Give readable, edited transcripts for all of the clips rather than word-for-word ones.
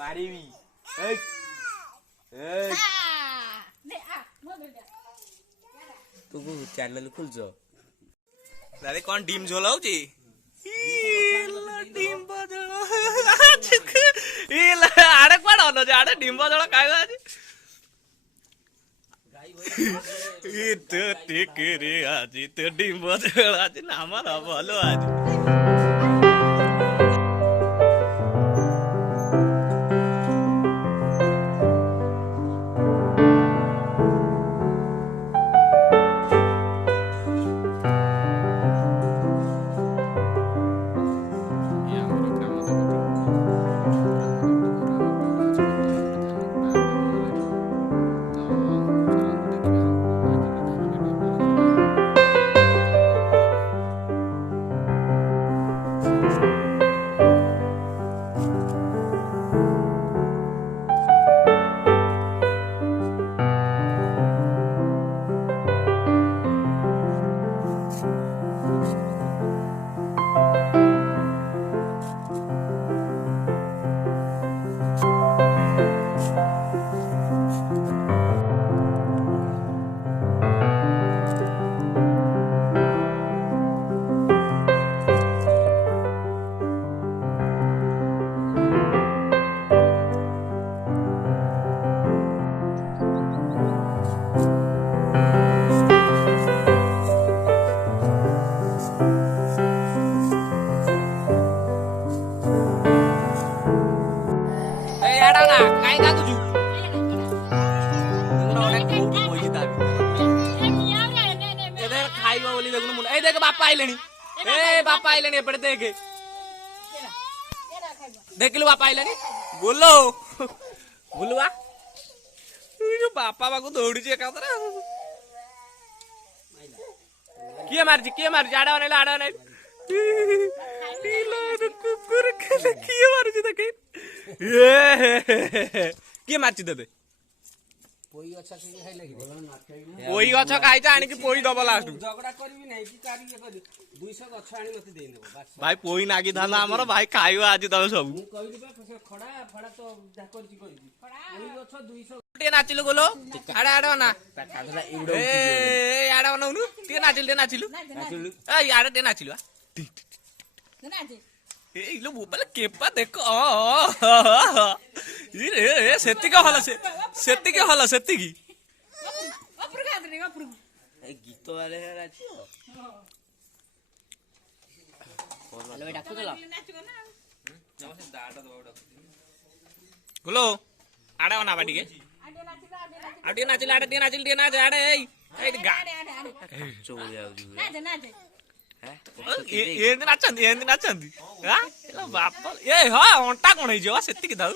मारिबी ए ए तू को चैनल खोल जो दादी कौन डीम झोलाऊ जी डीम बजळा इला आडे कोण होनो जे आडे डीम बजळा काय आज इत टिकरे आज इत डीम बजळा आज नामारा भलो आज बापा आइले एपटे देख देखिलु बापा आइले बोलो बोलुआ बापा बाकू दौड़ी किए मारी आड़ा नहीं कुकुर किए मारुची देखे किए मारची दे पोई गछ खाई आनिक पोई दब लास्ट झगड़ा करबी नहीं कि कारी करी 200 गछ आनी मते देई देबो भाई पोई नागी धान हमर भाई खाइयो आज तब सब मु कहि देबे खड़ा फड़ा तो ढाकरची कहि पोई गछ 200 टे नाचिलु गोलो आडा आडा ना काढला एवढं ए आडा नउनु टे नाचिलु ए याडा टे नाचिलु नाचे ए इलो मोबाइल केपा देखो ए सेति के हला सेति की अपुर का दे अपुर ए गीत वाले है राजी हेलो बेटा डाकू चला जब से दाडा दो गुलो आडा ना बाटी के आडे नाचिल आडे ए गा चोली आउदी नाच ఏంది నచ్చంది బాప ఏ హా ఒంటా కొణ ହେଇଯିବ ସେତିକି ଥାଉ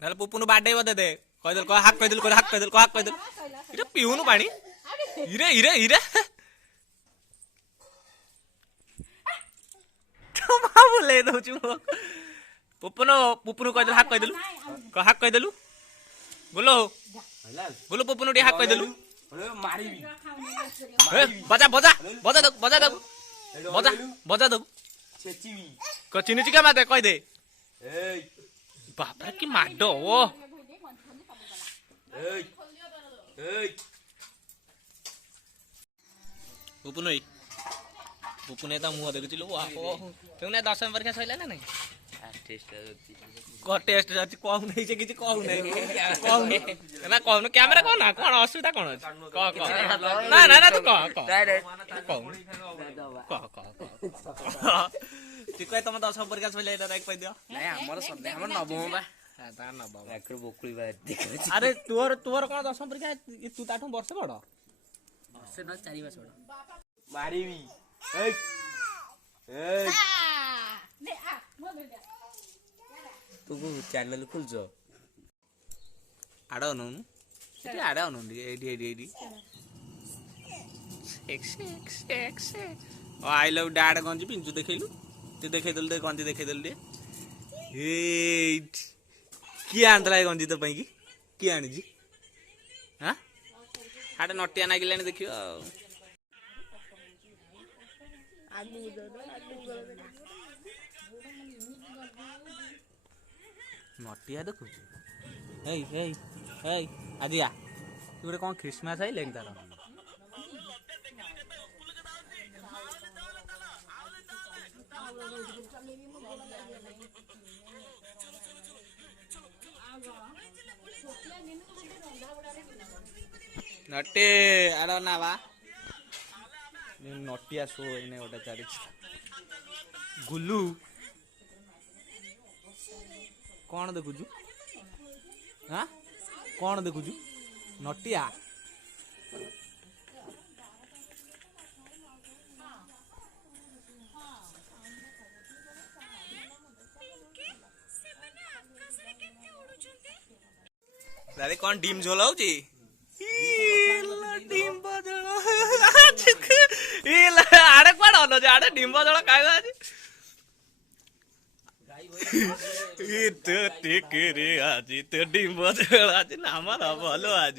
ନହେଲେ ପୁପୁନୁ ବାଡେଇବ ଦେ କହିଦେଲ କହ ହାକ୍ କହିଦେଲ ଏଟା ପିଉନୁ ପାଣି ଇରେ ବୁଲେଇ ଦଉଛୁ ପୁପୁନୁ କହିଦେଲୁ ହାକ୍ କହିଦେଲୁ बोलो पुपुनु डी हाक कइदेलु मारिबी बजा दो छेचिबी क चिनिची के माते कहि दे ए बाप रे की माडो ओ ए पुपुनु त मुह देखिलु ओ तुने 10 परीक्षा सइला ना नहीं टेस्ट जाती कहू नहीं से किसी कहू नहीं ना कहू कैमरा कह ना कौन असुविधा कौन ना तू कह तुम 10 परीक्षा सइला राइक पै दियो नहीं हमर सब हमर नवम बा ता नवम एकर बोकुली बा अरे तोर कौन 10 परीक्षा तू ताठू वर्ष बड़ वर्ष न 4 वर्ष बड़ मारिबी ए ने आ मो दे तू को चैनल खोल जो आड़ा ननु सेठी आड़ा ननु एडी एक्स ओ आई लव डैड गंजी पिंजु देखैलु ते देखैदल दे गंजी देखैदल दे ए की आंतला गंजी तो पई की आनी जी हां हाडे नटिया नागिलानी देखियो ନଟିଆ ଦେଖୁଛୁ ହେଇ ହେଇ ହେଇ ଆଜି ଆ ତୁ ଗୋଟେ କଣ ଖ୍ରୀଷ୍ଟମାସ ଆଇଲେଣି ତାର नटे आड़ ना बा नटिया शो इने गोटे चली गुलू कौन देखुचु हाँ कौन देखुचु नटिया दादी कौन डीम झोलाउची डिम्ब जल आड़े कौन अनुज आड़े डिम्ब जल खाइबा आज तो डिम्ब जल आज नाम भल आज